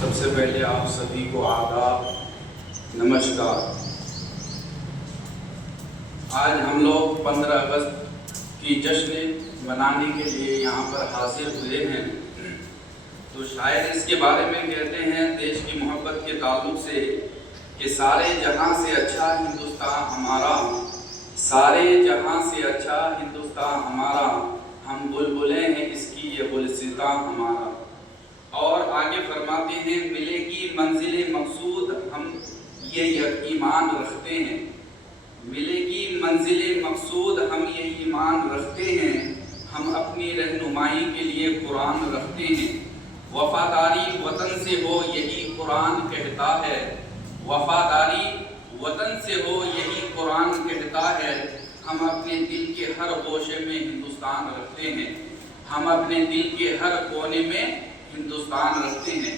سب سے پہلے آپ سبھی کو آداب، نمسکار۔ آج ہم لوگ 15 اگست کی جشن منانے کے لیے یہاں پر حاضر ہوئے ہیں، تو شاید اس کے بارے میں کہتے ہیں دیش کی محبت کے تعلق سے کہ سارے جہاں سے اچھا ہندوستان ہمارا، سارے جہاں سے اچھا ہندوستان ہمارا، ہم بلبلیں ہیں اس کی یہ گلستاں ہمارا۔ اور آگے فرماتے ہیں ملے گی منزل مقصود ہم یہ ایمان رکھتے ہیں، ملے گی منزل مقصود ہم یہ ایمان رکھتے ہیں، ہم اپنی رہنمائی کے لیے قرآن رکھتے ہیں، وفاداری وطن سے ہو یہی قرآن کہتا ہے، وفاداری وطن سے ہو یہی قرآن کہتا ہے، ہم اپنے دل کے ہر گوشے میں ہندوستان رکھتے ہیں، ہم اپنے دل کے ہر کونے میں ہندوستان رکھتے ہیں۔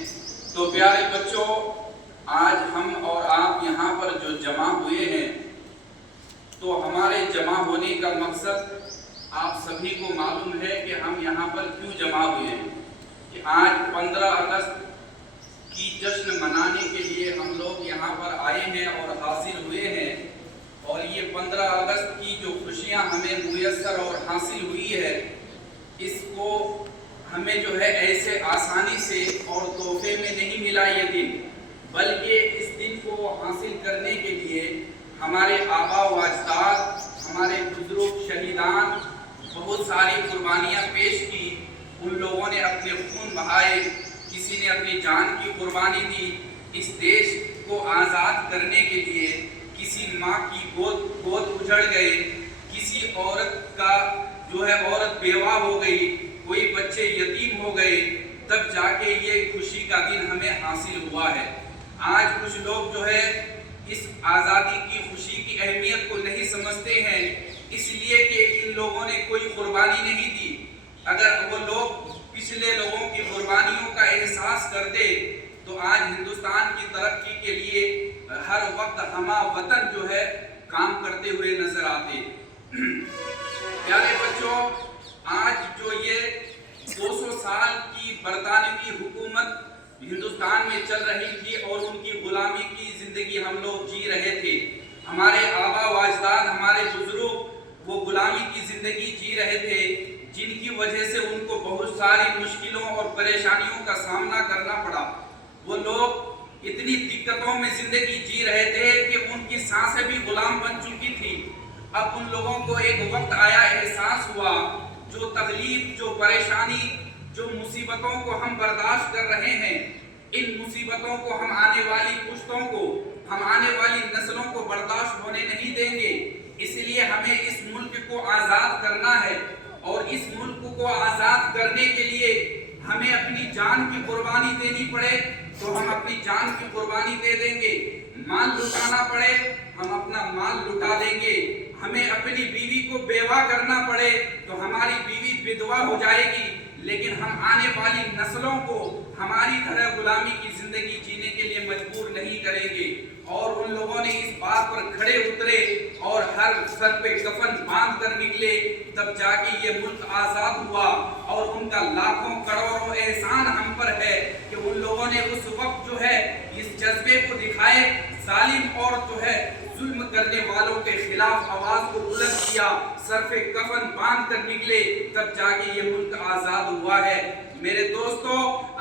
تو پیارے بچوں، آج ہم اور آپ یہاں پر جو جمع ہوئے ہیں، تو ہمارے جمع ہونے کا مقصد آپ سبھی کو معلوم ہے کہ ہم یہاں پر کیوں جمع ہوئے ہیں، کہ آج 15 اگست کی جشن منانے کے لیے ہم لوگ یہاں پر آئے ہیں اور حاصل ہوئے ہیں، اور یہ 15 اگست کی جو خوشیاں ہمیں میسر اور حاصل ہوئی ہے، اس کو ہمیں جو ہے ایسے آسانی سے اور تحفے میں نہیں ملا یہ دن، بلکہ اس دن کو حاصل کرنے کے لیے ہمارے آبا و اجداد، ہمارے بزرگ شہیدان بہت ساری قربانیاں پیش کی، ان لوگوں نے اپنے خون بہائے، کسی نے اپنی جان کی قربانی دی اس دیش کو آزاد کرنے کے لیے، کسی ماں کی گود اجڑ گئے، کسی عورت کا جو ہے عورت بیوہ ہو گئی، کوئی بچے یتیم ہو گئے، تب جا کے یہ خوشی کا دن ہمیں حاصل ہوا ہے۔ آج کچھ لوگ جو ہے اس آزادی کی خوشی کی اہمیت کو نہیں سمجھتے ہیں، اس لیے کہ ان لوگوں نے کوئی قربانی نہیں دی۔ اگر وہ لوگ پچھلے لوگوں کی قربانیوں کا احساس کرتے تو آج ہندوستان کی ترقی کے لیے ہر وقت ہمہ وطن جو ہے کام کرتے ہوئے نظر آتے۔ پیارے بچوں، آج جو یہ 200 سال کی برطانوی حکومت ہندوستان میں چل رہی تھی اور ان کی غلامی کی زندگی ہم لوگ جی رہے تھے، ہمارے آبا و اجداد، ہمارے بزرگ وہ غلامی کی زندگی جی رہے تھے، جن کی وجہ سے ان کو بہت ساری مشکلوں اور پریشانیوں کا سامنا کرنا پڑا۔ وہ لوگ اتنی دقتوں میں زندگی جی رہے تھے کہ ان کی سانسیں بھی غلام بن چکی تھی۔ اب ان لوگوں کو ایک وقت آیا، احساس ہوا، جو تکلیف، جو پریشانی، جو مصیبتوں کو ہم برداشت کر رہے ہیں، ان مصیبتوں کو ہم آنے والی پشتوں کو، ہم آنے والی نسلوں کو برداشت ہونے نہیں دیں گے۔ اس لیے ہمیں اس ملک کو آزاد کرنا ہے، اور اس ملک کو آزاد کرنے کے لیے ہمیں اپنی جان کی قربانی دینی پڑے تو ہم اپنی جان کی قربانی دے دیں گے، مال لٹانا پڑے ہم اپنا مال لٹا دیں گے، ہمیں اپنی بیوی کو بیوہ کرنا پڑے تو ہماری بیوی بدوا ہو جائے گی، لیکن ہم آنے والی نسلوں کو ہماری طرح غلامی کی زندگی جینے کے لیے مجبور نہیں کریں گے۔ اور ان لوگوں نے اس بات پر کھڑے اترے اور ہر سر پہ کفن باندھ کر نکلے، تب جا کے یہ ملک آزاد ہوا، اور ان کا لاکھوں کروڑوں احسان ہم پر ہے کہ ان لوگوں نے اس وقت جو ہے اس جذبے کو دکھائے، ظالم اور جو ہے ظلم کرنے والوں کے خلاف آواز کو بلند کیا، سر پہ کفن باندھ کر نکلے، تب جا کے یہ ملک آزاد ہوا ہے۔ میرے دوستو،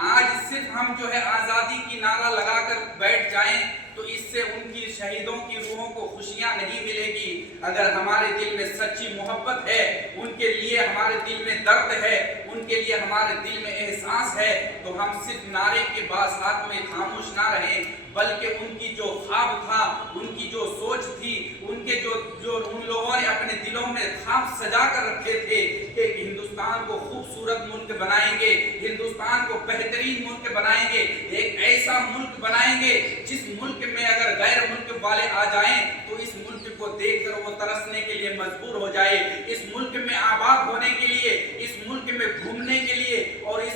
آج صرف ہم جو ہے آزادی کی نعرہ لگا کر بیٹھ جائیں تو اس سے ان کی شہیدوں کی روحوں کو خوشیاں نہیں ملے گی۔ اگر ہمارے دل میں سچی محبت ہے، ان کے لیے ہمارے دل میں درد ہے، ان کے لیے ہمارے دل میں احساس ہے، تو ہم صرف نعرے کے بازار میں خاموش نہ رہیں، بلکہ ان کی جو خواب تھا، ان کی جو سوچ تھی، ان کے جو ان لوگوں نے اپنے دلوں میں خواب سجا کر رکھے تھے کہ ہندوستان کو خوبصورت ملک بنائیں گے، ہندوستان کو بہترین ملک بنائیں گے، ایک ایسا ملک بنائیں گے جس ملک میں اگر غیر ملک والے آ جائیں تو اس ملک کو دیکھ کر وہ ترسنے کے لیے مجبور ہو جائے، اس ملک میں آباد ہونے کے لیے، اس ملک میں گھومنے کے لیے اور اس